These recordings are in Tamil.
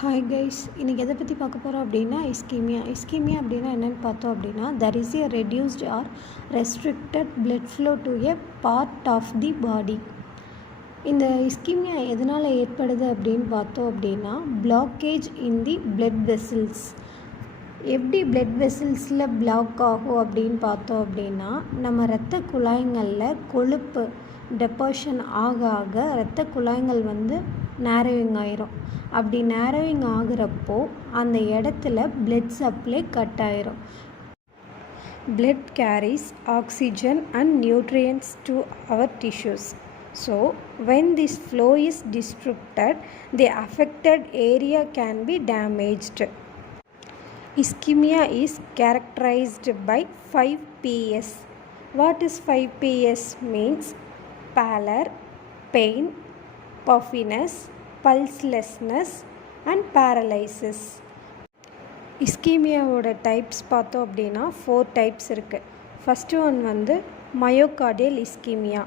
ஹாய் கைஸ், இன்றைக்கி எதை பற்றி பார்க்க போகிறோம் அப்படின்னா இஸ்கீமியா அப்படின்னா என்னென்னு பார்த்தோம் அப்படின்னா there is a reduced or restricted blood flow to a part of the body. இந்த இஸ்கீமியா எதனால் ஏற்படுது அப்படின்னு பார்த்தோம் அப்படின்னா blockage in the blood vessels. எப்படி பிளட் வெசல்ஸில் பிளாக் ஆகும் அப்படின்னு பார்த்தோம் அப்படின்னா நம்ம இரத்த குழாய்களில் கொழுப்பு டெபாசிஷன் ஆக ஆக இரத்த குழாய்கள் நேரோவிங் ஆயிரும். அப்படி நேரோவிங் ஆகிறப்போ அந்த இடத்துல பிளட் சப்ளை கட் ஆயிரும். Blood carries oxygen and nutrients to our tissues. So when this flow is disrupted, the affected area can be damaged. Ischemia is characterized by 5 Ps. What is 5 Ps means? Pallor, pain, puffiness, pulselessness and paralysis. இஸ்கீமியாவோட டைப்ஸ் பார்த்தோம் அப்படின்னா 4 டைப்ஸ் இருக்குது. First one myocardial ischemia.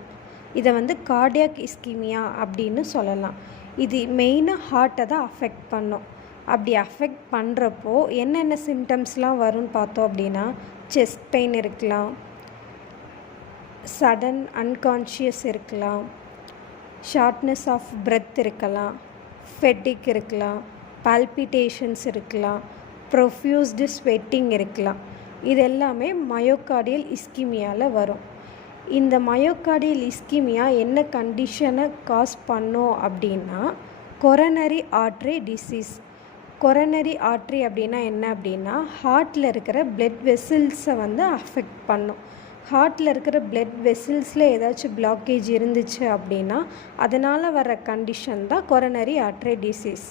இதை கார்டியாக் இஸ்கீமியா அப்படின்னு சொல்லலாம். இது மெயினாக ஹார்ட்டை தான் அஃபெக்ட் பண்ணும். அப்படி அஃபெக்ட் பண்ணுறப்போ என்னென்ன சிம்டம்ஸ்லாம் வரும்னு பார்த்தோம் அப்படின்னா செஸ்ட் பெயின் இருக்கலாம், சடன் அன்கான்ஷியஸ் இருக்கலாம், ஷார்ட்னஸ் ஆஃப் பிரெத் இருக்கலாம், ஃபெட்டிக் இருக்கலாம், பால்பிட்டேஷன்ஸ் இருக்கலாம், ப்ரொஃப்யூஸ்டு ஸ்வெட்டிங் இருக்கலாம். இது எல்லாமே மயோகார்டியல் இஸ்கீமியாவில் வரும். இந்த மயோகார்டியல் இஸ்கீமியா என்ன கண்டிஷனை காஸ் பண்ணும் அப்படின்னா coronary artery disease. Coronary artery அப்படின்னா என்ன அப்படின்னா ஹார்ட்டில் இருக்கிற பிளட் வெசல்ஸை அஃபெக்ட் பண்ணும். ஹார்ட்டில் இருக்கிற பிளட் வெசல்ஸில் ஏதாச்சும் பிளாக்கேஜ் இருந்துச்சு அப்படின்னா அதனால் வர கண்டிஷன் தான் coronary artery disease.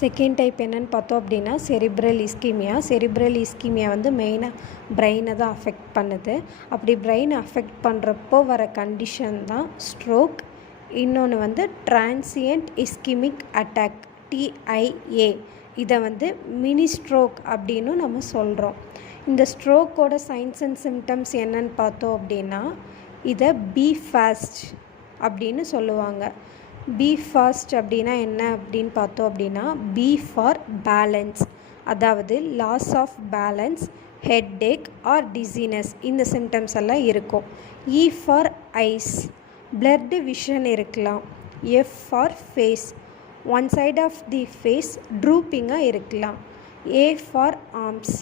Second type என்னென்னு பார்த்தோம் அப்படின்னா செரிப்ரல் இஸ்கீமியா. செரிப்ரல் இஸ்கீமியா மெயினாக பிரெயினை தான் அஃபெக்ட் பண்ணுது. அப்படி பிரெயினை அஃபெக்ட் பண்ணுறப்போ வர கண்டிஷன் தான் ஸ்ட்ரோக். இன்னொன்று டிரான்சியன்ட் இஸ்கிமிக் அட்டாக், TIA. இதை மினி ஸ்ட்ரோக் அப்படின்னு நம்ம சொல்கிறோம். இந்த ஸ்ட்ரோக்கோட சைன்ஸ் அண்ட் சிம்டம்ஸ் என்னன்னு பார்த்தோம் அப்படின்னா இதை பி ஃபாஸ்ட் அப்படின்னு சொல்லுவாங்க. பி ஃபாஸ்ட் அப்படின்னா என்ன அப்படின்னு பார்த்தோம் அப்படின்னா பி ஃபார் பேலன்ஸ், அதாவது loss of balance, headache or dizziness, இந்த சிம்டம்ஸ் எல்லாம் இருக்கும். E for eyes, blurred vision இருக்கலாம். F for face, one side of the face ட்ரூப்பிங்காக இருக்கலாம். ஏ ஃபார் ஆர்ம்ஸ்,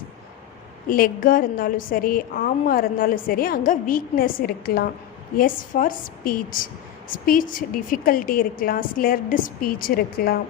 லெக்காக இருந்தாலும் சரி ஆர்மாக இருந்தாலும் சரி அங்கே வீக்னஸ் இருக்கலாம். As for speech, speech difficulty இருக்கலாம், ஸ்லர்டு ஸ்பீச் இருக்கலாம்.